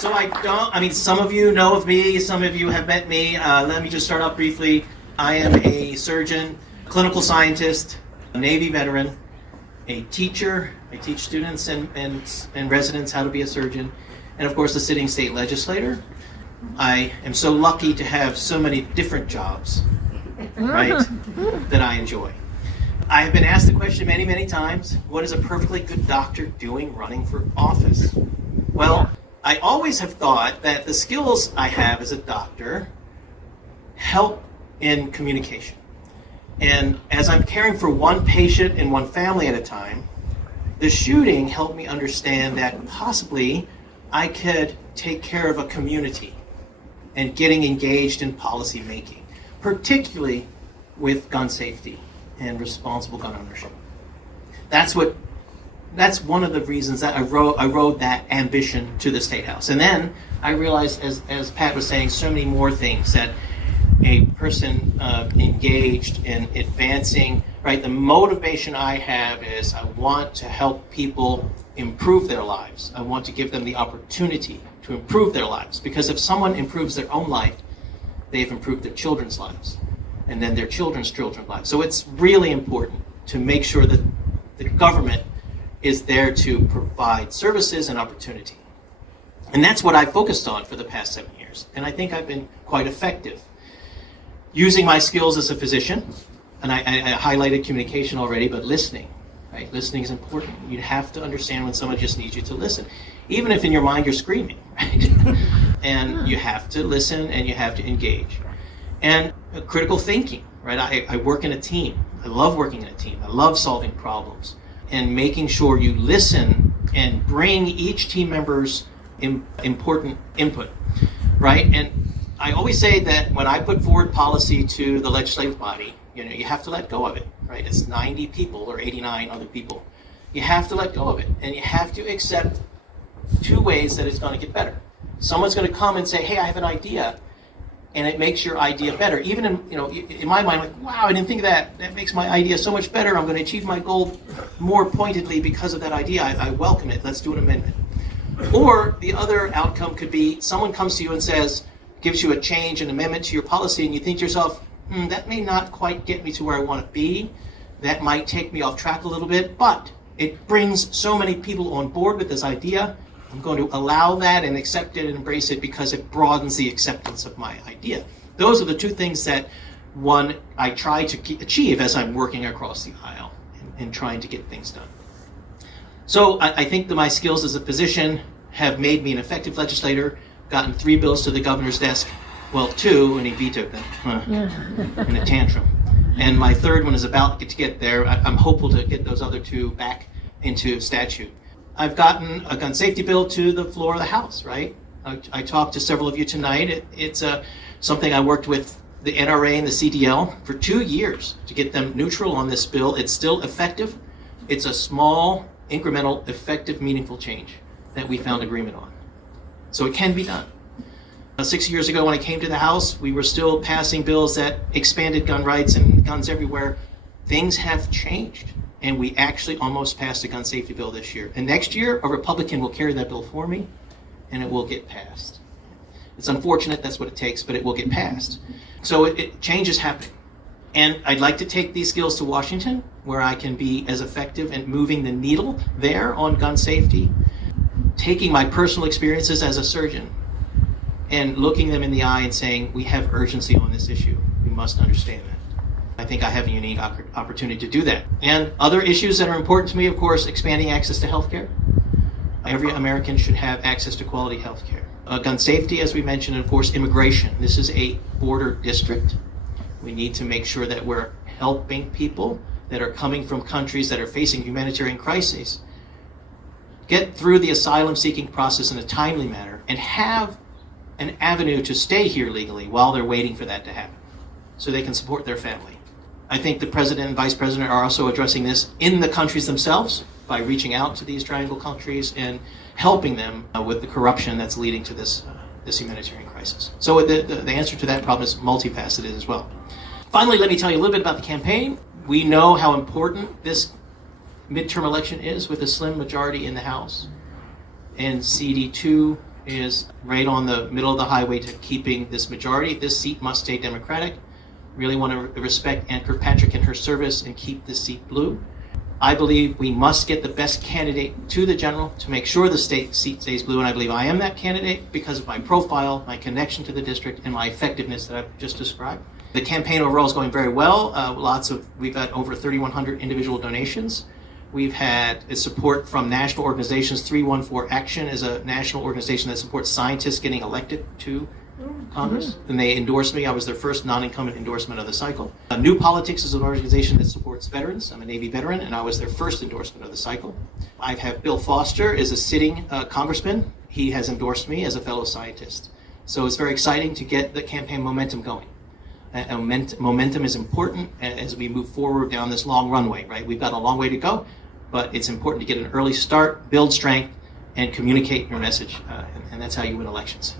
So some of you know of me, some of you have met me. Let me just start off briefly. I am a surgeon, clinical scientist, a Navy veteran, a teacher. I teach students and residents how to be a surgeon, and of course a sitting state legislator. I am so lucky to have so many different jobs, right, that I enjoy. I have been asked the question many, many times, what is a perfectly good doctor doing running for office? Well, I always have thought that the skills I have as a doctor help in communication. And as I'm caring for one patient and one family at a time, the shooting helped me understand that possibly I could take care of a community and getting engaged in policy making, particularly with gun safety and responsible gun ownership. That's one of the reasons that I wrote that ambition to the State House. And then I realized, as Pat was saying, so many more things that a person engaged in advancing, right? The motivation I have is I want to help people improve their lives. I want to give them the opportunity to improve their lives, because if someone improves their own life, they've improved their children's lives, and then their children's lives. So it's really important to make sure that the government is there to provide services and opportunity. And that's what I focused on for the past 7 years. And I think I've been quite effective. Using my skills as a physician, and I highlighted communication already, but listening, right? Listening is important. You have to understand when someone just needs you to listen, even if in your mind you're screaming, right? And you have to listen and you have to engage. And critical thinking, right? I work in a team. I love working in a team. I love solving problems and making sure you listen and bring each team member's important input, right? And I always say that when I put forward policy to the legislative body, you have to let go of it, right? It's 90 people or 89 other people. You have to let go of it, and you have to accept two ways that it's going to get better. Someone's going to come and say, hey, I have an idea, and it makes your idea better. Even in my mind, like, wow, I didn't think of that. That makes my idea so much better. I'm going to achieve my goal more pointedly because of that idea. I welcome it. Let's do an amendment. Or the other outcome could be someone comes to you and says, gives you a change, an amendment to your policy, and you think to yourself, that may not quite get me to where I want to be. That might take me off track a little bit, but it brings so many people on board with this idea. I'm going to allow that and accept it and embrace it because it broadens the acceptance of my idea. Those are the two things that, one, I try to achieve as I'm working across the aisle and trying to get things done. So I think that my skills as a physician have made me an effective legislator, gotten 3 bills to the governor's desk, well, 2, and he vetoed them in a tantrum. And my third one is about to get there. I'm hopeful to get those other 2 back into statute. I've gotten a gun safety bill to the floor of the House, right? I talked to several of you tonight. It's something I worked with the NRA and the CDL for 2 years to get them neutral on this bill. It's still effective. It's a small, incremental, effective, meaningful change that we found agreement on. So it can be done. 6 years ago when I came to the House, we were still passing bills that expanded gun rights and guns everywhere. Things have changed, and we actually almost passed a gun safety bill this year. And next year, a Republican will carry that bill for me, and it will get passed. It's unfortunate, that's what it takes, but it will get passed. So change is happening. And I'd like to take these skills to Washington, where I can be as effective in moving the needle there on gun safety, taking my personal experiences as a surgeon and looking them in the eye and saying, we have urgency on this issue. We must understand that. I think I have a unique opportunity to do that. And other issues that are important to me, of course, expanding access to healthcare. Every American should have access to quality healthcare. Gun safety, as we mentioned, and of course, immigration. This is a border district. We need to make sure that we're helping people that are coming from countries that are facing humanitarian crises get through the asylum seeking process in a timely manner and have an avenue to stay here legally while they're waiting for that to happen so they can support their family. I think the president and vice president are also addressing this in the countries themselves by reaching out to these triangle countries and helping them with the corruption that's leading to this humanitarian crisis. So the answer to that problem is multifaceted as well. Finally, let me tell you a little bit about the campaign. We know how important this midterm election is with a slim majority in the House. And CD2 is right on the middle of the highway to keeping this majority. This seat must stay Democratic. Really want to respect Ann Kirkpatrick and her service and keep this seat blue. I believe we must get the best candidate to the general to make sure the seat stays blue, and I believe I am that candidate because of my profile, my connection to the district, and my effectiveness that I've just described. The campaign overall is going very well. We've had over 3,100 individual donations. We've had support from national organizations. 314 Action is a national organization that supports scientists getting elected to Congress, and they endorsed me. I was their first non-incumbent endorsement of the cycle. New Politics is an organization that supports veterans. I'm a Navy veteran, and I was their first endorsement of the cycle. I have Bill Foster is a sitting congressman. He has endorsed me as a fellow scientist. So it's very exciting to get the campaign momentum going. Momentum is important as we move forward down this long runway, right? We've got a long way to go, but it's important to get an early start, build strength, and communicate your message, and that's how you win elections.